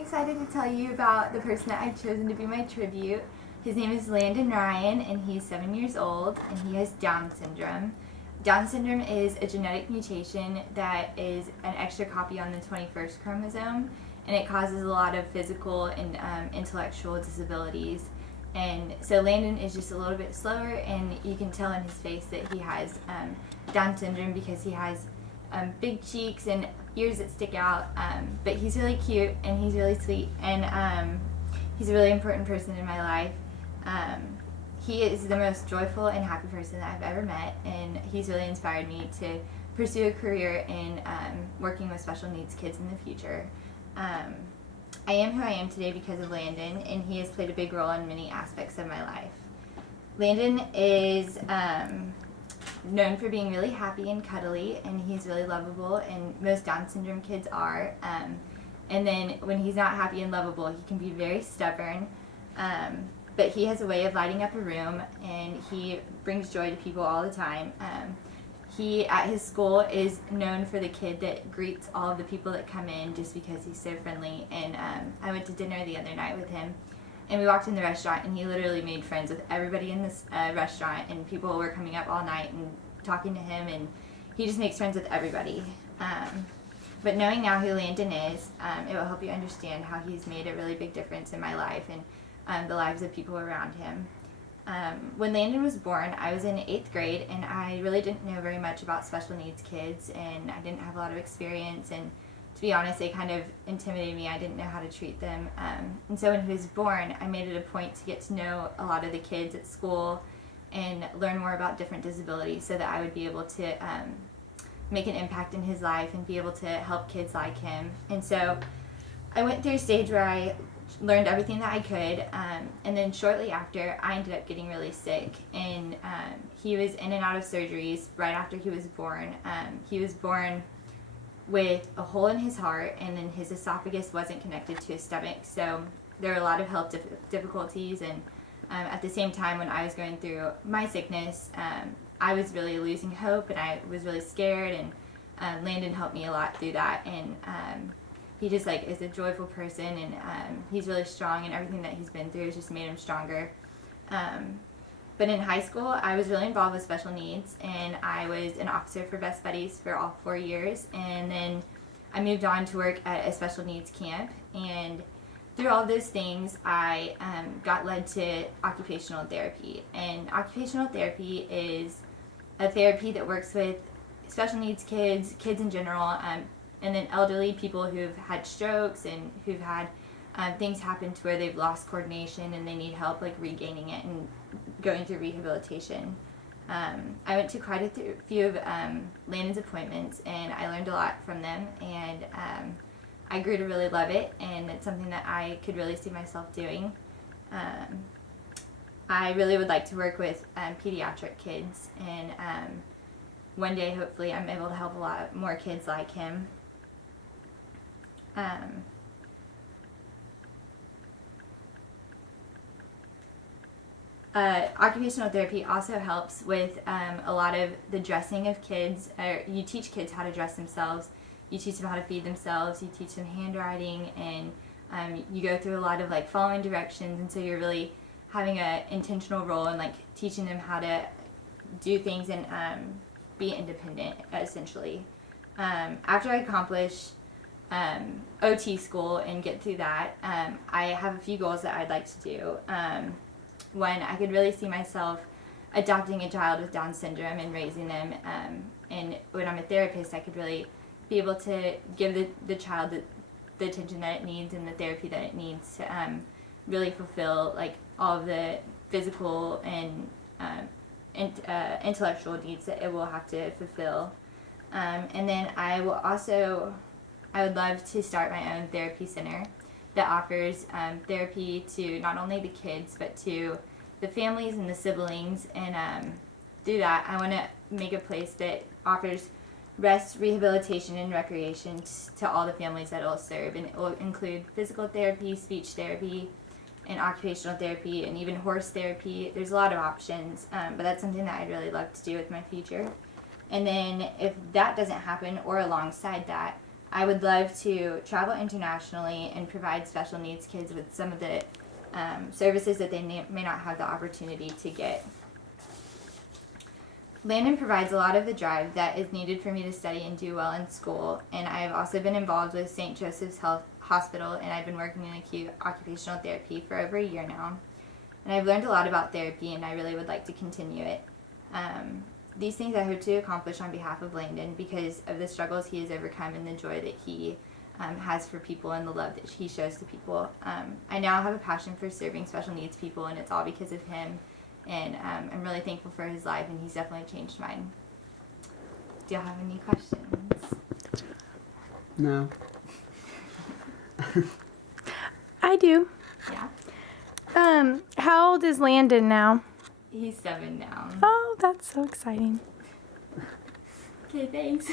excited to tell you about the person that I've chosen to be my tribute. His name is Landon Ryan, and he's 7 years old, and he has Down syndrome. Down syndrome is a genetic mutation that is an extra copy on the 21st chromosome, and it causes a lot of physical and intellectual disabilities. And so Landon is just a little bit slower, and you can tell in his face that he has Down syndrome because he has big cheeks and ears that stick out, but he's really cute and he's really sweet, and he's a really important person in my life. He is the most joyful and happy person that I've ever met, and he's really inspired me to pursue a career in working with special needs kids in the future. I am who I am today because of Landon, and he has played a big role in many aspects of my life. Landon is known for being really happy and cuddly, and he's really lovable, and most Down syndrome kids are. And then when he's not happy and lovable, he can be very stubborn, but he has a way of lighting up a room, and he brings joy to people all the time. He, at his school, is known for the kid that greets all of the people that come in just because he's so friendly, and I went to dinner the other night with him, and we walked in the restaurant, and he literally made friends with everybody in this restaurant, and people were coming up all night and talking to him, and he just makes friends with everybody. But knowing now who Landon is, it will help you understand how he's made a really big difference in my life and the lives of people around him. When Landon was born, I was in 8th grade, and I really didn't know very much about special needs kids, and I didn't have a lot of experience, and to be honest, they kind of intimidated me. I didn't know how to treat them. And so when he was born, I made it a point to get to know a lot of the kids at school and learn more about different disabilities so that I would be able to make an impact in his life and be able to help kids like him. And so I went through a stage where I learned everything that I could, and then shortly after, I ended up getting really sick, and he was in and out of surgeries right after he was born. He was born with a hole in his heart, and then his esophagus wasn't connected to his stomach, so there were a lot of health difficulties, and at the same time when I was going through my sickness, I was really losing hope, and I was really scared, and Landon helped me a lot through that, and he just is a joyful person, and he's really strong, and everything that he's been through has just made him stronger. But in high school, I was really involved with special needs, and I was an officer for Best Buddies for all 4 years, and then I moved on to work at a special needs camp, and through all those things, I got led to occupational therapy, and occupational therapy is a therapy that works with special needs kids, kids in general, and then elderly people who've had strokes and who've had things happen to where they've lost coordination and they need help regaining it and going through rehabilitation. I went to quite a few of Landon's appointments, and I learned a lot from them, and I grew to really love it, and it's something that I could really see myself doing. I really would like to work with pediatric kids, and one day hopefully I'm able to help a lot more kids like him. Occupational therapy also helps with a lot of the dressing of kids. You teach kids how to dress themselves, you teach them how to feed themselves, you teach them handwriting, and you go through a lot of following directions, and so you're really having an intentional role in teaching them how to do things and be independent, essentially. After I accomplish OT school and get through that, I have a few goals that I'd like to do. One, I could really see myself adopting a child with Down syndrome and raising them, and when I'm a therapist, I could really be able to give the child the attention that it needs and the therapy that it needs to really fulfill all of the physical and intellectual needs that it will have to fulfill. And then I would love to start my own therapy center that offers therapy to not only the kids but to the families and the siblings, and through that I want to make a place that offers rest, rehabilitation, and recreation to all the families that it will serve, and it will include physical therapy, speech therapy, and occupational therapy, and even horse therapy. There's a lot of options, but that's something that I'd really love to do with my future. And then if that doesn't happen, or alongside that, I would love to travel internationally and provide special needs kids with some of the services that they may not have the opportunity to get. Landon provides a lot of the drive that is needed for me to study and do well in school, and I have also been involved with St. Joseph's Health Hospital, and I've been working in acute occupational therapy for over a year now. And I've learned a lot about therapy, and I really would like to continue it. These things I hope to accomplish on behalf of Landon because of the struggles he has overcome and the joy that he has for people and the love that he shows to people. I now have a passion for serving special needs people, and it's all because of him. And I'm really thankful for his life, and he's definitely changed mine. Do y'all have any questions? No. I do. Yeah. How old is Landon now? He's 7 now. Oh, that's so exciting. Okay, thanks.